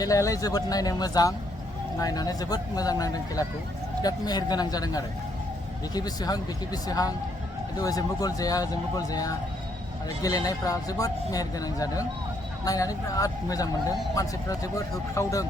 खेलायालाय जोबोद नायनो मोजां नायनानै जोबोद मोजां नांदों खेलाखौ बिराद मेहेर गोनां जादों आरो बेखिबो सोहां खिन्थु ओजोंबो गल जाया आरो गेलेनायफ्रा जोबोद मेहेर गोनां जादों नायनानै बिराद मोजां मोनदों मानसिफ्रा जोबोद होख्रावदों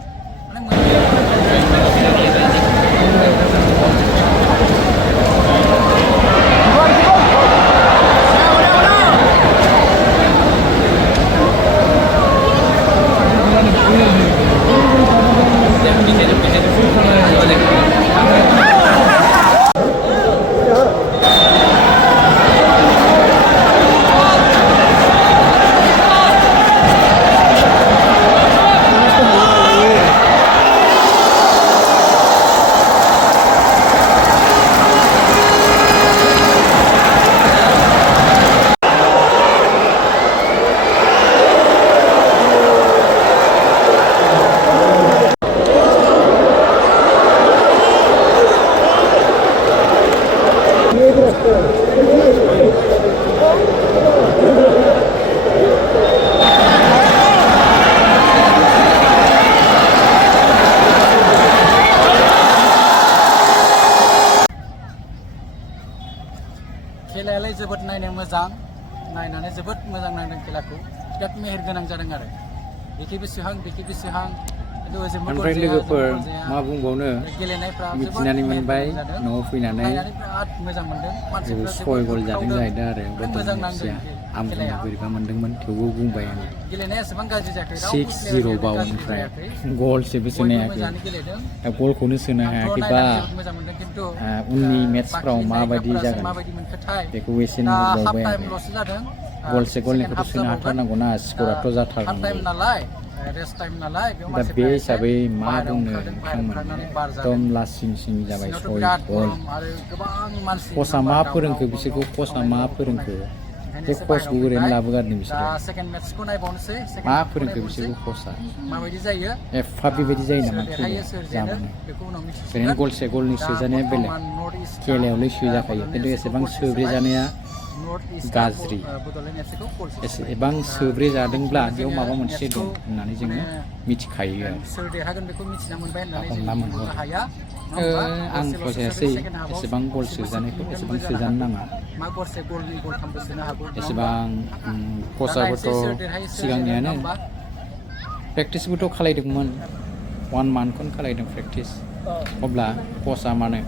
खेलायालाय जोबोद नायनो मोजां नायनानै जोबोद मोजां नांदों खेलाखौ बिराद मेहेर गोनां जादों आरो बेखिबो सोहां खिन्थु ओजोंबो ओमफ्राय लोगोफोर मा बुंबावनो गेलेनायफ्रा मिथिनानै मोनबाय न'आव फैनानै बिराद मोजां मोनदों मानसिफ्रा 6 गल जादों जाहैदों आरो बदलेण्डनिया आं बुंनो बोरैबा मोनदोंमोन थेवबो बुंबाय आङो गेलेनाया एसेबां गाज्रि जायाखै 6-0 बावनिफ्राय गलसेबो सोनो हायाखै दा गलखौनो सोनो हायाखैबा उननि मेट्सफ्राव माबायदि जागोन बेखौ एसे नुहुरबावबाय आरो गलनैखौथ' सोनो हाथारनांगौना स्कराथ' जाथारनांगौ दा बे हिसाबै मा बुंनो नोंथांमोन एकदम लासिं जाबाय 6 गल कचआ मा फोरोंखो बिसोरखौ कचआ मा फोरोंखो बे कचखौ ओरैनो लाबोगारदों बिसोरो मा फोरोंखो बिसोरखौ कचआ एफा बेबायदि जायो नामा जामानो ओरैनो गलसे गलनै सोजानाया बेलेग खेलायावलाय सोजाखायो खिन्थु एसेबां सोब्रेजानाया गाज्रि एसेबां सोब्रेजादोंब्ला बेयाव माबा मोनसे दं होननानै जोङो मिथिखायो आरो हमना मोनहरो आं फसायासै एसेबां गल सोजानायखौ एसेबां सोजानो नाङा एसेबां कचआबोथ' सिगांनियानो प्रेक्टिसबोथ' खालायदोंमोन 1 मान्थखौनो खालायदों प्रेक्टिस अब्ला कचआ मानो